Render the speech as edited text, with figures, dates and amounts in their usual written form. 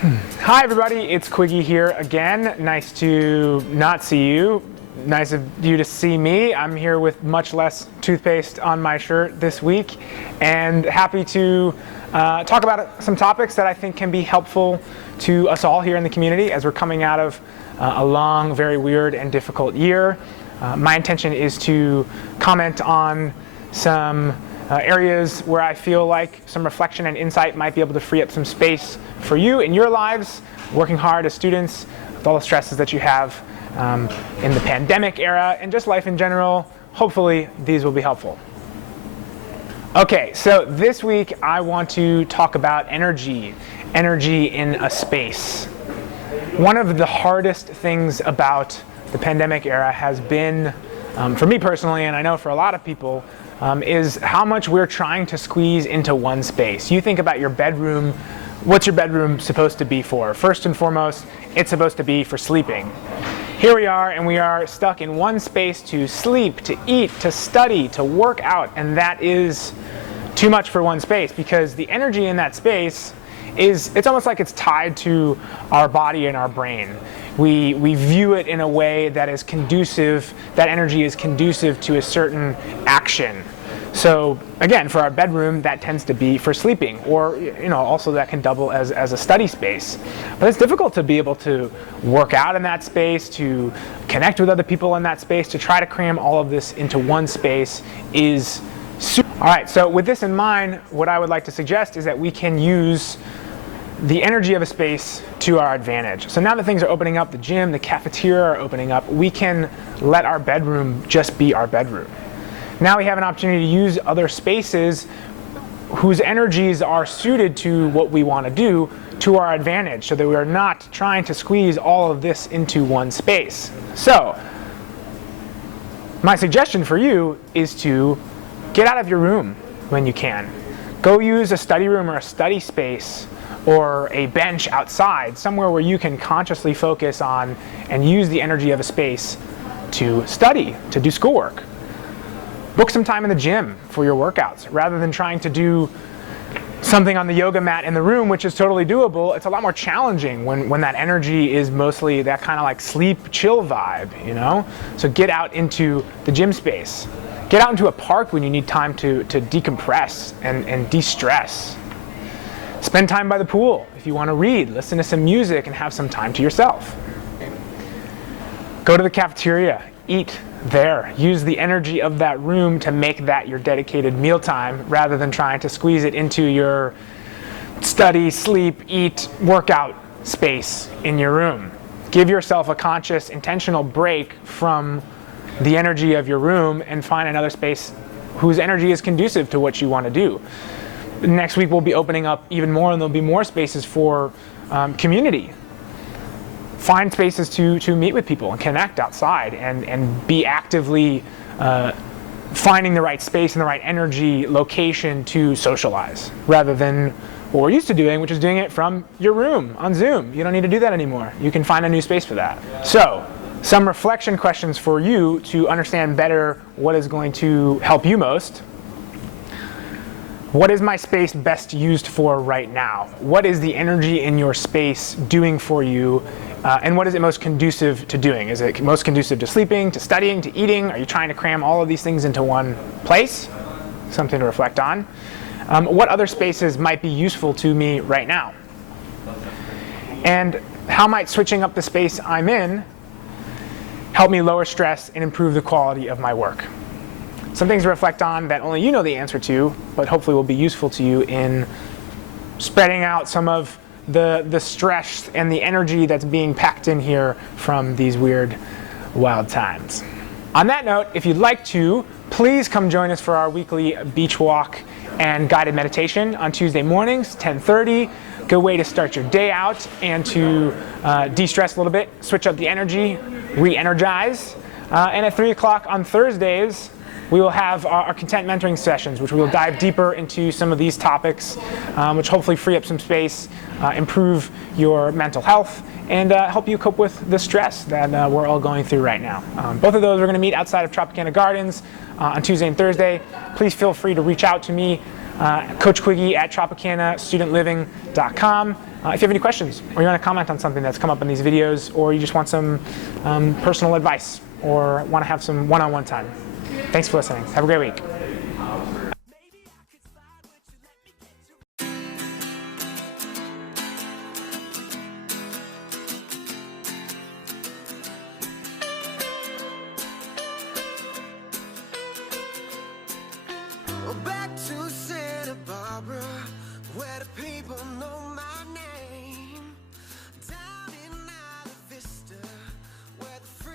Hi everybody, it's Quiggy here again. Nice to not see you. Nice of you to see me. I'm here with much less toothpaste on my shirt this week and happy to talk about some topics that I think can be helpful to us all here in the community as we're coming out of a long, very weird and difficult year. My intention is to comment on some areas where I feel like some reflection and insight might be able to free up some space for you in your lives, working hard as students with all the stresses that you have in the pandemic era and just life in general. Hopefully these will be helpful. Okay, so this week I want to talk about energy in a space. One of the hardest things about the pandemic era has been, for me personally, and I know for a lot of people, is how much we're trying to squeeze into one space. You think about your bedroom. What's your bedroom supposed to be for? First and foremost, it's supposed to be for sleeping. Here we are, and we are stuck in one space to sleep, to eat, to study, to work out, and that is too much for one space because the energy in that space it's almost like it's tied to our body and our brain. We view it in a way that is conducive, that energy is conducive to a certain action. So again, for our bedroom, that tends to be for sleeping, or also that can double as a study space. But it's difficult to be able to work out in that space, to connect with other people in that space, to try to cram all of this into one space is super. All right, so with this in mind, what I would like to suggest is that we can use the energy of a space to our advantage. So now that things are opening up, the gym, the cafeteria are opening up, we can let our bedroom just be our bedroom. Now we have an opportunity to use other spaces whose energies are suited to what we want to do to our advantage, so that we are not trying to squeeze all of this into one space. So my suggestion for you is to get out of your room when you can. Go use a study room or a study space or a bench outside, somewhere where you can consciously focus on and use the energy of a space to study, to do schoolwork. Book some time in the gym for your workouts. Rather than trying to do something on the yoga mat in the room, which is totally doable, it's a lot more challenging when that energy is mostly that kind of like sleep chill vibe, So get out into the gym space. Get out into a park when you need time to decompress and de-stress. Spend time by the pool if you want to read, listen to some music, and have some time to yourself. Go to the cafeteria, eat there. Use the energy of that room to make that your dedicated mealtime rather than trying to squeeze it into your study, sleep, eat, workout space in your room. Give yourself a conscious, intentional break from the energy of your room and find another space whose energy is conducive to what you want to do. Next week we'll be opening up even more, and there'll be more spaces for community. Find spaces to meet with people and connect outside and be actively finding the right space and the right energy location to socialize, rather than what we're used to doing, which is doing it from your room on Zoom. You don't need to do that anymore. You can find a new space for that. So, some reflection questions for you to understand better what is going to help you most. What is my space best used for right now? What is the energy in your space doing for you? And what is it most conducive to doing? Is it most conducive to sleeping, to studying, to eating? Are you trying to cram all of these things into one place? Something to reflect on. What other spaces might be useful to me right now? And how might switching up the space I'm in help me lower stress and improve the quality of my work? Some things to reflect on that only you know the answer to, but hopefully will be useful to you in spreading out some of the stress and the energy that's being packed in here from these weird, wild times. On that note, if you'd like to, please come join us for our weekly beach walk and guided meditation on Tuesday mornings, 10:30. Good way to start your day out and to de-stress a little bit, switch up the energy, re-energize. And at 3 o'clock on Thursdays, we will have our content mentoring sessions, which we will dive deeper into some of these topics, which hopefully free up some space, improve your mental health, and help you cope with the stress that we're all going through right now. Both of those we're going to meet outside of Tropicana Gardens on Tuesday and Thursday. Please feel free to reach out to me Coach Quiggy at TropicanaStudentLiving.com. If you have any questions or you want to comment on something that's come up in these videos, or you just want some personal advice or want to have some one-on-one time. Thanks for listening. Have a great week. Back to Santa Barbara, where the people know